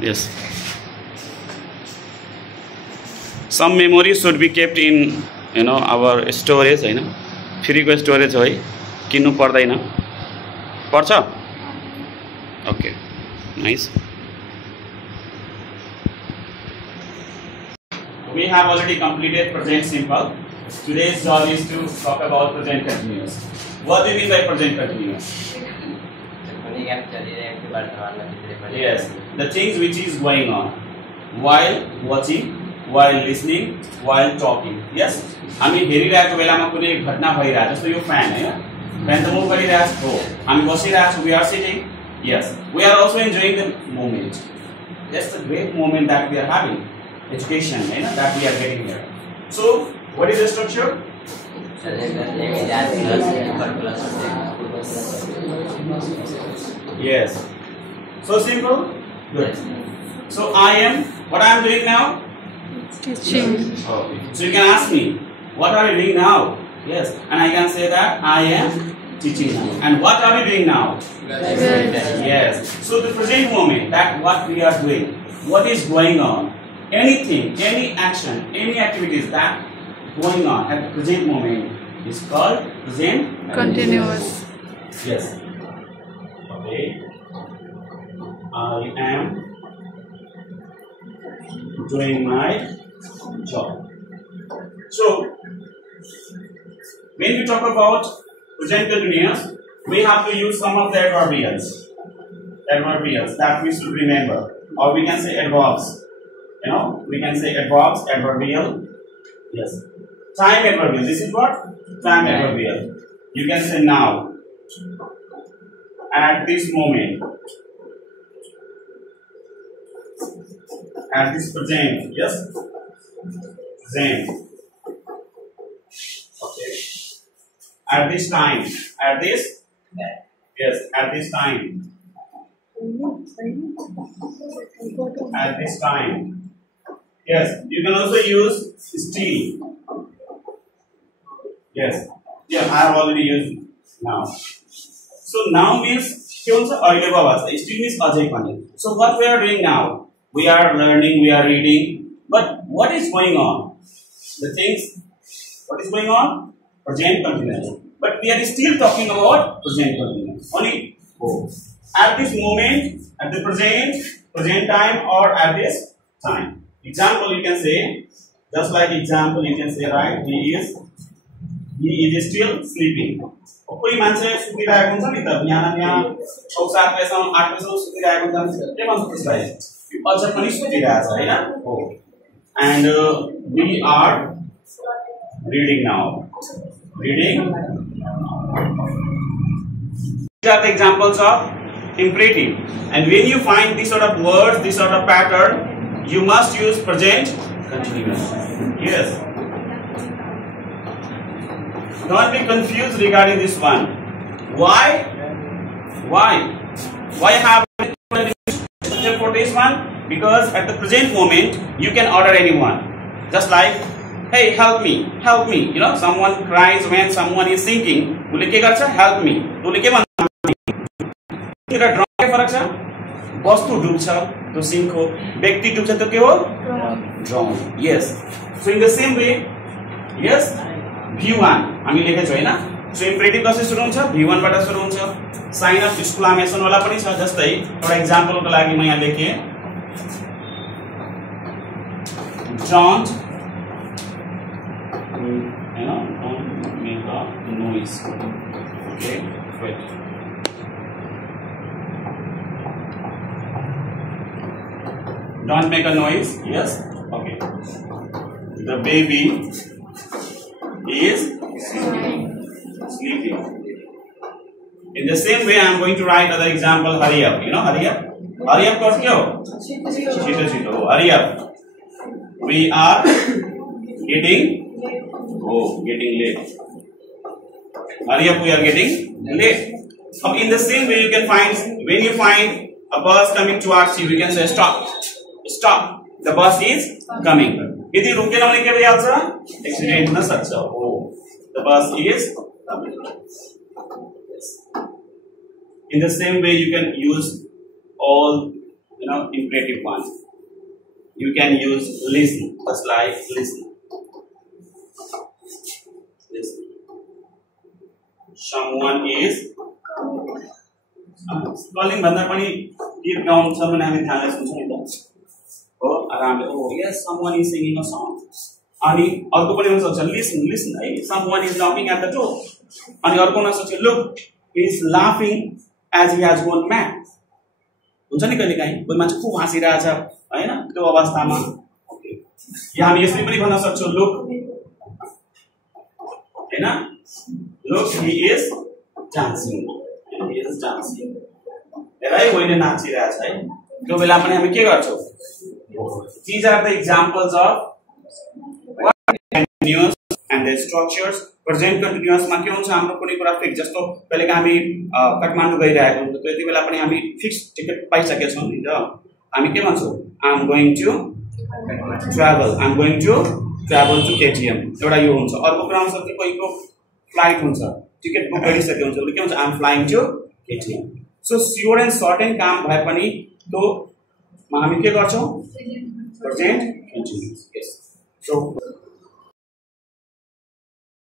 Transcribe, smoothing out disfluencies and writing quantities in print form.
Yes. Some memory should be kept in our storage, free को storage है किन्नु पर्दैन पर्छ. Okay, nice. We have already completed present simple. Today's job is to talk about present continuous. What do you mean by present continuous? Yes, the things which is going on while watching, while listening, while talking. Yes, हामी हेरिरहेको बेलामा कुनै घटना भइरहेको जस्तो यो fan हैन, fan त move गरिरहेको हो, हामी बसिरहेको छौं, we are sitting. Yes, we are also enjoying the moment. That's the great moment that we are having. Education, that we are getting here. So, what is the structure? Yes. So simple? Good. So I am, what I am doing now? Teaching. Okay. So you can ask me, what are you doing now? Yes. And I can say that I am teaching now. And what are we doing now? Yes. So the present moment, that what we are doing, what is going on, anything, any action, any activities that going on at the present moment is called present Continuous. Yes. Okay. I am doing my job. So, when we talk about present continuous, we have to use some of the adverbials that we should remember, or we can say adverbs. We can say adverbs, adverbial. Yes. Time adverbial. This is what? Time adverbial. You can say now. At this moment. At this present. Yes? Present. Okay. At this time. At this? Yes. At this time. At this time. Yes. You can also use still. Yes. Yeah, I have already used now. So now means still means ajai pani. So what we are doing now? We are learning, we are reading. But what is going on? The things, what is going on? Present continuous. But we are still talking about present continuous. Only at this moment, at the present time, or at this time. Example you can say, just like example you can say, right? He is still sleeping. कोही मान्छे सुतिरहेको हुन्छ नि त, बिहान 7 बजेसम्म 8 बजेसम्म सुतिरहेको हुन्छ, के भन्छ त्यसलाई? अझ पनि सुतिरहेछ हैन? हो. And we are reading now. Reading. These are the examples of imperative. And when you find this sort of words, this sort of pattern, you must use present continuous. Yes. Don't be confused regarding this one. Why have for this one? Because at the present moment you can order anyone. Just like, hey, help me. Someone cries when someone is sinking. Help me. वस्तु डुब्छ त्यो सिंकको, व्यक्ति डुब्छ त्यो के हो? Drown. Yes. So in the same way, yes, V1 हामी लेखेको छैन. So imperative कसरी सुरु हुन्छ? V1 बाट सुरु हुन्छ. Sign of exclamation वाला पनि छ. जस्तै एउटा एक्जाम्पल को लागि म यहाँ लेखे, don't don't make a noise. Okay, wait. Don't make a noise. Yes. Okay. The baby is sleeping. In the same way, I am going to write another example. Hurry up. Hurry up. Hurry up. What is it? Hurry up. We are getting late. Hurry up. We are getting late. In the same way, you can find when you find a bus coming towards you, you can say stop. Stop. The bus is coming. यदि रुकेन भने के भइहाल्छ? Accident हुन सक्छ. The bus is coming. In the same way, you can use all imperative one. You can use listen, just like listen. Listen. Someone is calling भन्दा पनि गीत गाउनु छ भने हामी ध्यानले सुन्छौँ नि त हो आरामले oh yes someone is singing a song अनि अर्को पनि हुन सक्छ listen listen है someone is knocking at the door अनि अर्को हुन सक्छ look he is laughing as he has gone mad हुन्छ नि कहिलेकाहीँ कोही मान्छे खुब हाँसिरहेछ हैन त्यो अवस्थामा ओके या हामी यसरी पनि भन्न सक्छौँ look Hahn look he is dancing he is dancing हेरै कोहीले नाचिरहेछ है त्यो बेला पनि हामी के गर्छौँ these are the examples of what continuous and their structures present continuous मा के हुन्छ हाम्रो कुनै कुरा फिक्स जस्तो कहिलेका हामी काठमाडौँ गइरहेको हुन्छ त्यति बेला पनि हामी फिक्स टिकट पाइसकेका छौं नि त हामी के भन्छौँ I am going to travel to KTM एउटा यो हुन्छ अर्को कुरा हुन्छ कि कोहीको फ्लाइट हुन्छ टिकट बुक गरिसकेको हुन्छ के हुन्छ I am flying to KTM so sure and certain काम भए पनि तो हामी के गर्छौं present continuous yes so